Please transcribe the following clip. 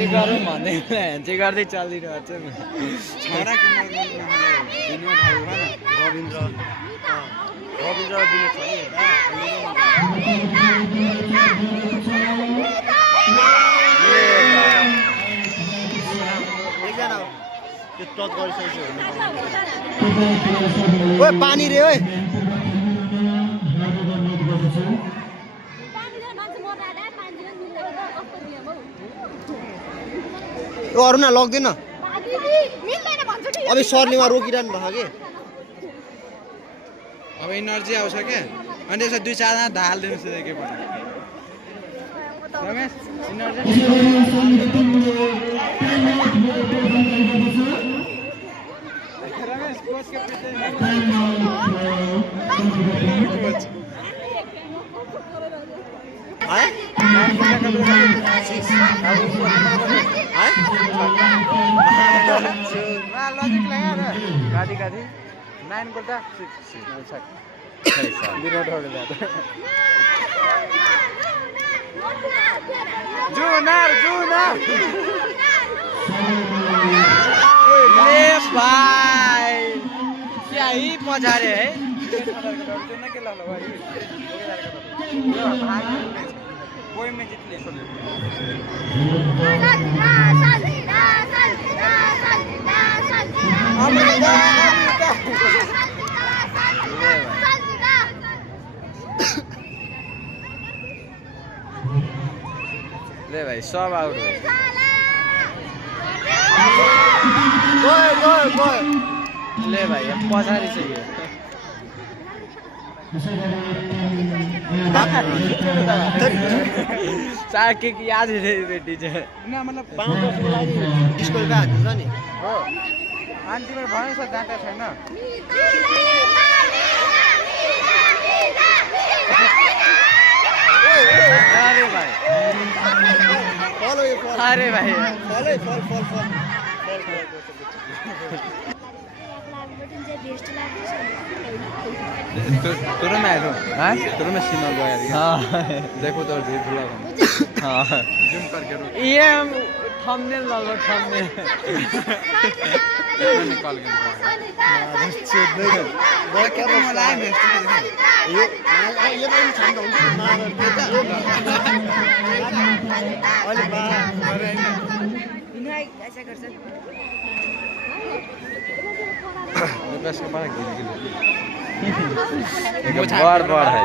handshake गरौँ भन्दै handshake गर्दै चलिरहेको छ नि छोराको दिनु भाइ भन रविन्द्र रविन्द्र दिनु छ नि एकजना त्यो टच गरिसकेको ओए पानी रे ओए अरू न लग्दैन अब सरले वहाँ रोकिरहनु भएको कि अब इनर्जी आउँछ क्या अनि त्यसमा 2-4 जना हालिदिनुहोस् के पनि रमेश इनर्जी रमेश कोच के लजिक लगा गाड़ी गाड़ी 9 गोल 6 बिना ढोल जाता जूनर ए भाई क्या ही मजा रे है कोई में जितले ले भाई सब आउट हो गयो ले भाई अब पछाडि छ यो साके की याद है बेटी छ ना मतलब बाउन्ड्रीको लागि डिस्क्वालिफाई हान्दिन्छ नि हो आन्टीले भनेछ जाँदा छैन अरे भाइ फलो यो फल अरे भाइ फल तुरंत में आयो हां तुरंत में सीमा गया हां देखो तो धीरे धुला हां जूम करके ये थंबनेल लगा थंबनेल निकाल के के मलाई भेस्ट यो यो पनि छन् त हुन्छ अलि बा इन्वाइट ऐसा गर्छ बस के बाद गिर बड़ है